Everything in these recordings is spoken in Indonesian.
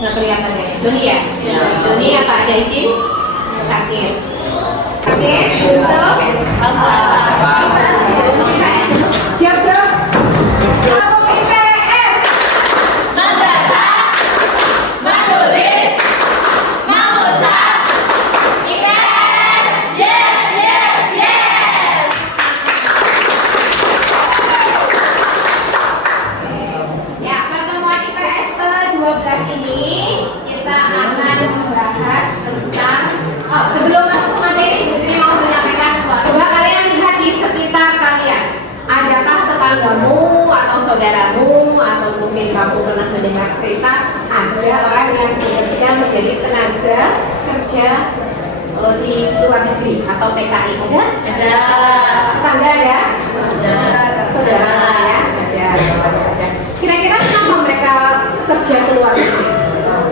Nggak kelihatan ya? Doni ya? Doni apa ada izin? Sakit. Oke, besok. Siap bro? Kampung IPS. Membaca, menulis, mengucap. IPS. Yes, yes, yes. Ya, pertemuan IPS ke-12 ini kita akan membahas tentang sebelum masuk materi, saya mau menyampaikan sesuatu. Coba kalian lihat di sekitar kalian. Adakah tetanggamu atau saudaramu atau mungkin kamu pernah mendengar cerita ada orang yang bekerja menjadi tenaga kerja di luar negeri atau TKI? Ada. Tetangga ada? Ada. Saudara ya? Ada. Kira-kira kenapa mereka kerja ke luar negeri?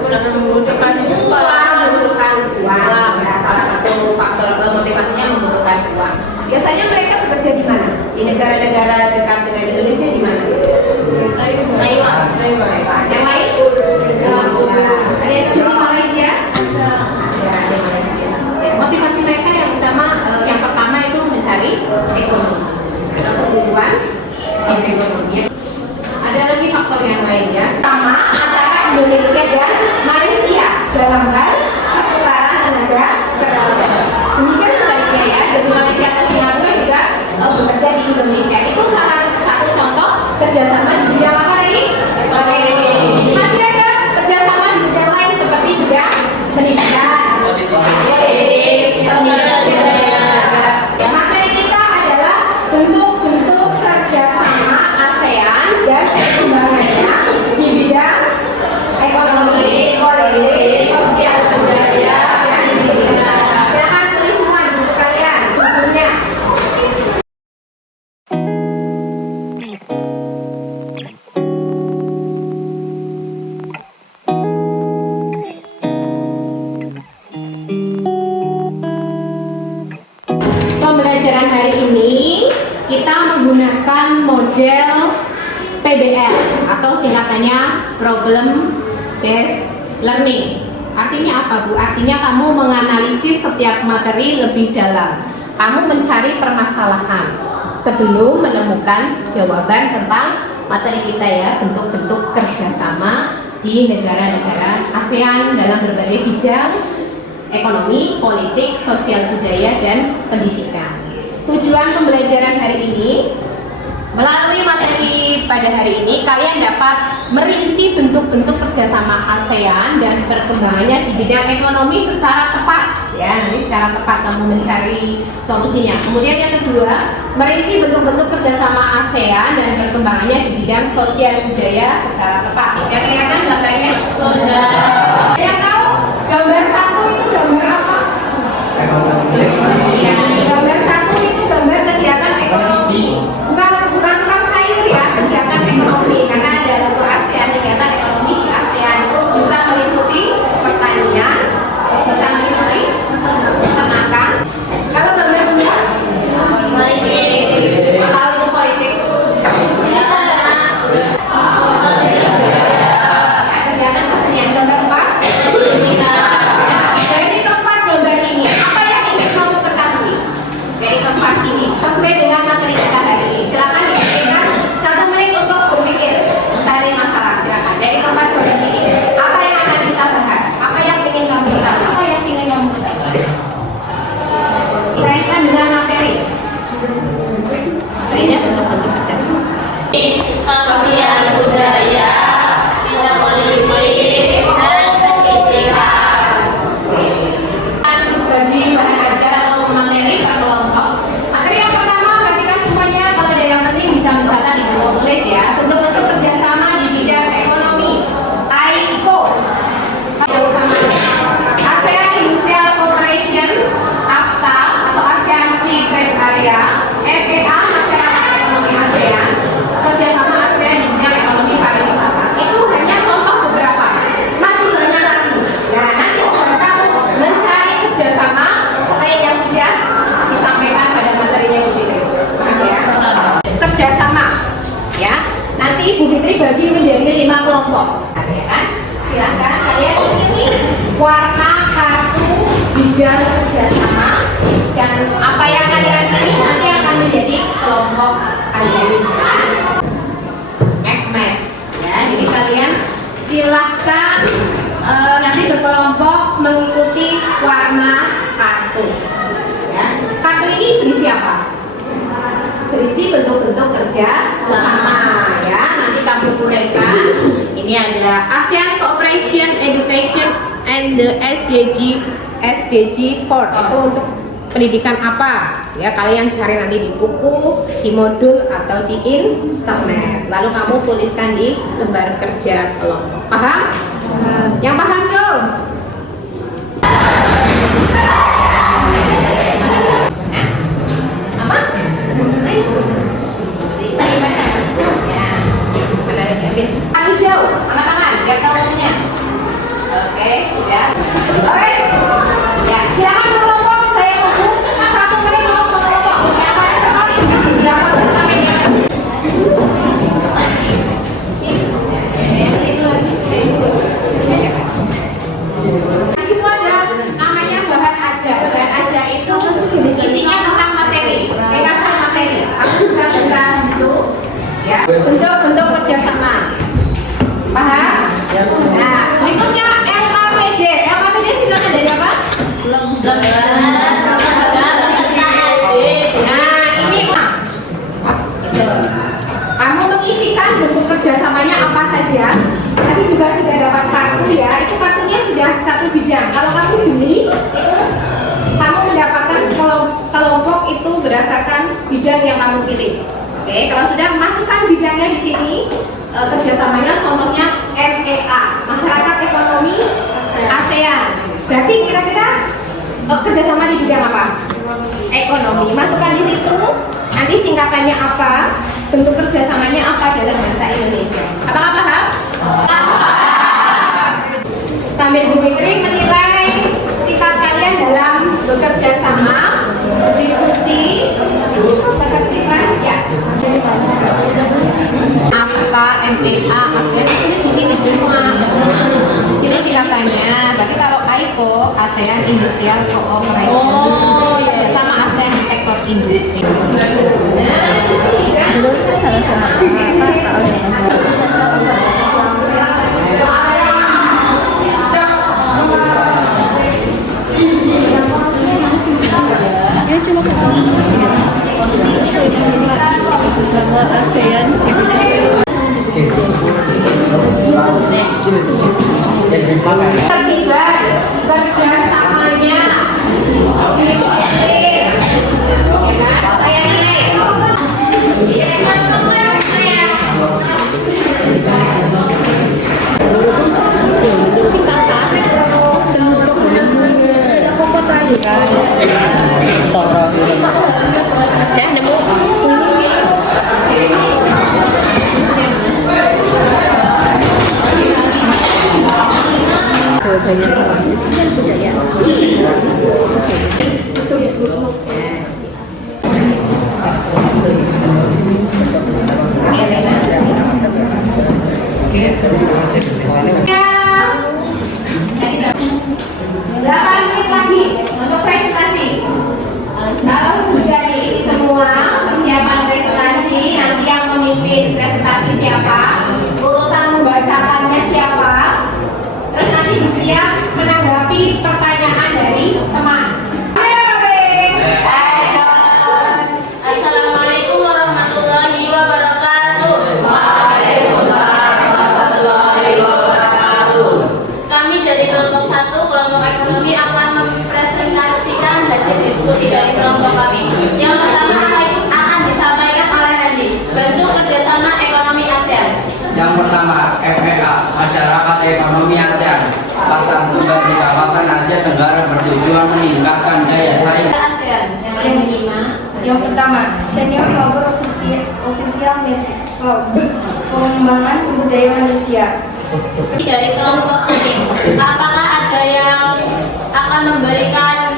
Karena membutuhkan uang. Ya, salah satu faktor motivasinya membutuhkan uang. Biasanya mereka bekerja di mana? Di negara-negara dekat dengan Indonesia di mana? Taiwan. Yang lain? Ada yang di Malaysia? Ada di Malaysia. Ya, motivasi mereka yang utama, yang pertama itu mencari ekonomi. Kebutuhan ekonomi. Ada lagi faktor yang lainnya. Sama antara Indonesia dan Malaysia dalam hal pertukaran tenaga kerja. Demikian sebaliknya ya, dari Malaysia ke Singapura juga bekerja di Indonesia. Itu salah satu contoh kerjasama di bidang apa tadi? Masih ada kerjasama di bidang lain seperti bidang pendidikan. Ya, materi kita adalah bentuk-bentuk kerjasama ASEAN dan perkembangannya di bidang ekonomi, politik, sosial budaya, dan pendidikan. Silakan tulis semua di buku kalian judulnya. Pembelajaran hari ini kita menggunakan model PBL atau singkatannya Problem Based Learning. Artinya apa Bu? Artinya kamu menganalisis setiap materi lebih dalam. Kamu mencari permasalahan sebelum menemukan jawaban tentang materi kita ya, bentuk-bentuk kerjasama di negara-negara ASEAN dalam berbagai bidang ekonomi, politik, sosial budaya, dan pendidikan. Tujuan pembelajaran hari ini, melalui materi pada hari ini, kalian dapat merinci bentuk-bentuk kerjasama ASEAN dan perkembangannya di bidang ekonomi secara tepat. Ya, nanti secara tepat kamu mencari solusinya. Kemudian yang kedua, merinci bentuk-bentuk kerjasama ASEAN dan perkembangannya di bidang sosial budaya secara tepat. Ya, kelihatan gambarnya? Sudah. Yang tahu gambar satu itu gambar apa? Ya, gambar satu itu gambar kegiatan ekonomi. Bukan tukang sayur ya, kegiatan ekonomi. Karena ada logo ASEAN, kegiatan ekonomi di ASEAN bisa meliputi pertanian, bisa meliputi peternakan. Kalau gambar dua, politik. Atau itu politik? Kegiatan kesenian. silahkan nanti berkelompok mengikuti warna kartu. Ya. Kartu ini berisi apa? Berisi bentuk-bentuk kerja sama ya. Nanti kamu uraikan. Ini ada ASEAN Cooperation Education and the SDG 4 itu untuk pendidikan apa? Ya kalian cari nanti di buku, di modul atau di internet. Lalu kamu tuliskan di lembar kerja kelompok. Paham? Yang paham Jo? Apa? Ya. Mana lagi Kevin? Hijau, angkat tangan, biar tahu umumnya. Oke, sudah. Oke. Ya, silakan berkelompok. Saya tunggu 1 menit untuk berkelompok. Yang banyak sekali. Berapa bersama ya? Itu ada namanya bahan aja. Bahan aja itu isinya tentang materi, ringkasan materi. Aku bisa baca itu. Ya, bentuk-bentuk kerjasama. Paham? Nah, berikutnya LKPD. LKPD singkatan dari apa? Nah, ini itu. Kamu mengisikan bentuk kerjasamanya apa saja. Tadi juga sudah dapat kartu ya. Itu kartunya sudah satu bidang. Kalau kamu jeli, itu kamu mendapatkan kelompok itu berdasarkan bidang yang kamu pilih. Oke, kalau sudah masukkan bidangnya di sini, kerjasamanya contohnya MEA, Masyarakat Ekonomi ASEAN. Berarti kira-kira kerjasama di bidang apa? Ekonomi. Masukkan di situ. Nanti singkatannya apa? Bentuk kerjasamanya apa dalam bahasa Indonesia? Apakah paham? Sambil Dimitri menilai sikap kalian dalam bekerja sama, berdiskusi, ketertiban, ya. Apa MEA ASEAN ini di sini semua. Ini singkatannya. Berarti kalau AICO ASEAN Industrial Cooperation. Kerjasama ASEAN di sektor industri. Ini cuma satu. Sama ASEAN. Terlibat kerjasamanya saya nilai. Dan nemu diskusi dari kelompok kami. Yang pertama akan disampaikan oleh Randy, bentuk kerjasama ekonomi ASEAN. Yang pertama, MEA, Masyarakat Ekonomi ASEAN. Pasar tunggal di kawasan Asia Tenggara bertujuan meningkatkan daya saing ASEAN. Yang pertama, Senior Labor Official Network, pengembangan sumber daya manusia. Dari kelompok ini, apakah ada yang akan memberikan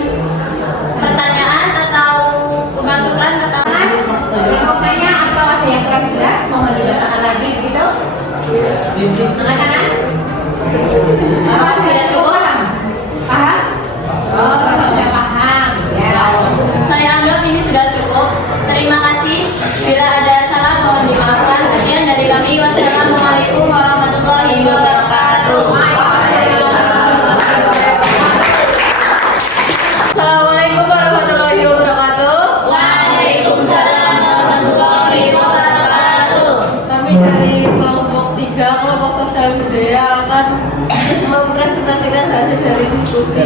pertanyaan atau masukan atau Pokoknya atau ada yang kurang jelas, mohon dibacakan lagi begitu. Angkat tangan. Apa sudah cukup? Paham? Oh, sudah paham. Ya. saya anggap ini sudah cukup. Terima kasih. Bila ada salah mohon dimaafkan. Sekian dari kami. Wassalamualaikum warahmatullahi wabarakatuh. mempresentasikan hasil dari diskusi.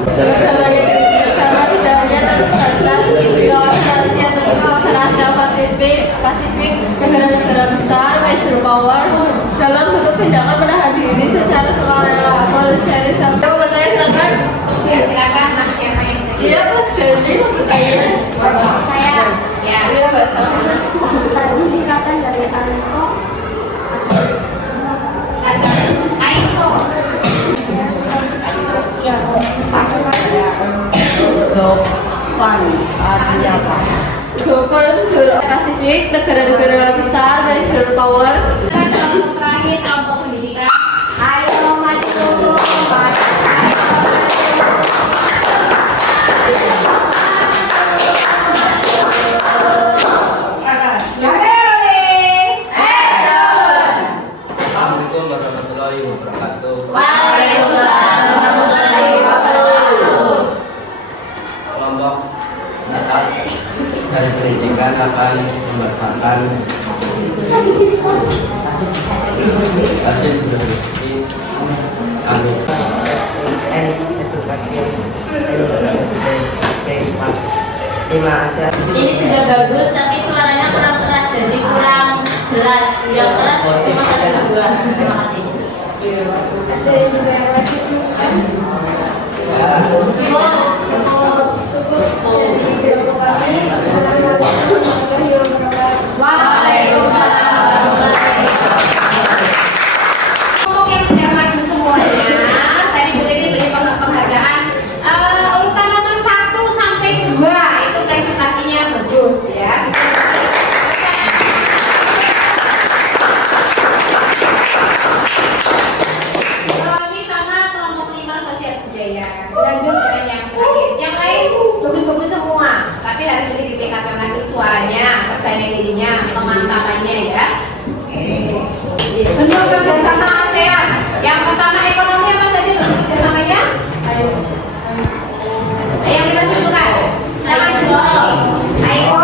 Kerjasama tidak hanya terbatas di kawasan Asia, tapi kawasan Asia Pasifik, negara-negara besar, major power dalam bentuk tindakan menahan diri secara sukarela, voluntary self. Pertanyaan silakan. Ya, silakan Mas siapa yang tadi? Iya, Mas Dani pertanyaannya. Saya Ya, Iya, Mbak Salma. tadi singkatan dari ANKO. Aiko. Sopan artinya apa? Super Pasifik, negara-negara besar, major powers. Kelompok terakhir kelompok pendidikan. Ayo maju. Assalamualaikum warahmatullahi wabarakatuh. Kelompok Natal dari pendidikan akan membacakan hasil diskusi kami. Terima kasih. Ini sudah bagus, tapi suaranya kurang keras, jadi kurang jelas. Yang keras cuma 1 2. Terima kasih. Ada yang juga yang lagi Kelompok yang sudah maju semuanya, tadi Bu Titi beri penghargaan urutan nomor 1 sampai 2 itu presentasinya bagus ya. Ini sama kelompok 5 sosial budaya. Lanjut dengan yang terakhir. Yang lain bagus-bagus semua, tapi harus lebih ditingkatkan lagi suaranya, percaya dirinya, kemantapannya ya. Bentuk kerjasama ASEAN. Yang pertama ekonomi apa saja bentuk kerjasamanya? Ayo kita sebutkan. Yang kedua, AIKO,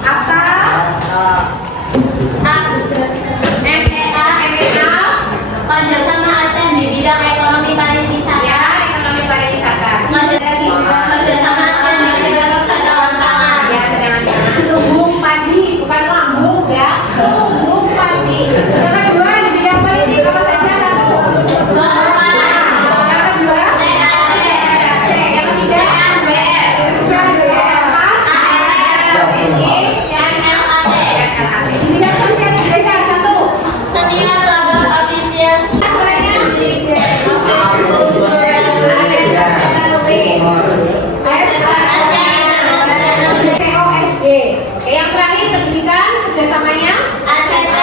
APTA, MEA, Kerjasama ASEAN di bidang ekonomi pariwisata. ya ekonomi pariwisata. Ada lagi kerjasama ASEAN di bidang cadangan pangan. ya cadangan pangan. Lumbung padi bukan lambung ya. Lumbung padi. Yang kedua di bidang politik apa saja? Satu. Yang kedua yang ketiga di bidang sosial budaya satu. Senior labor official. COSD. Oke, yang terakhir pendidikan kerjasamanya. ACT.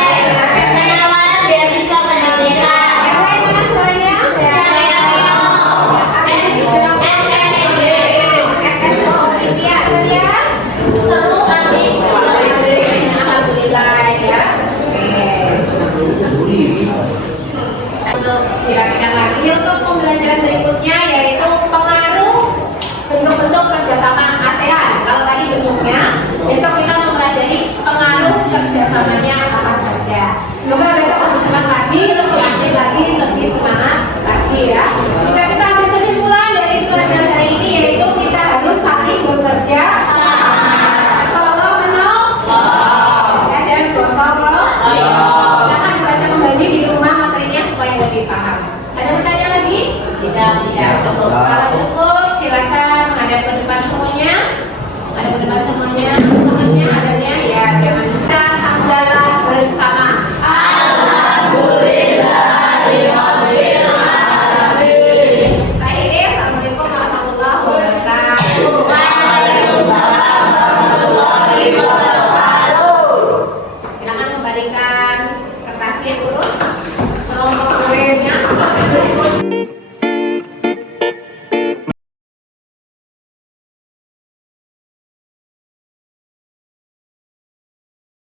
Penawaran beasiswa pendidikan. Yang lain mana suaranya? SSO Olimpiade ya. Seru kami. Alhamdulillah ya. Untuk dirapikan lagi untuk pembelajaran berikutnya yaitu pengaruh bentuk-bentuk kerjasama ASEAN. Kalau tadi bentuknya, besok kita mempelajari pengaruh kerjasamanya apa saja. Semoga besok lebih semangat lagi, lebih aktif lagi, lebih semangat lagi ya. Bisa kita ambil kesimpulan dari pelajaran hari ini yaitu kita harus saling bekerja sama. Tolong menolong. Ya, dan gotong royong. Jangan dibaca kembali di rumah materinya supaya lebih paham. Ada pertanyaan lagi? Tidak cukup. Kalau cukup, silakan menghadap ke depan semuanya. Ada ke depan semuanya. Maksudnya adanya ya jangan kita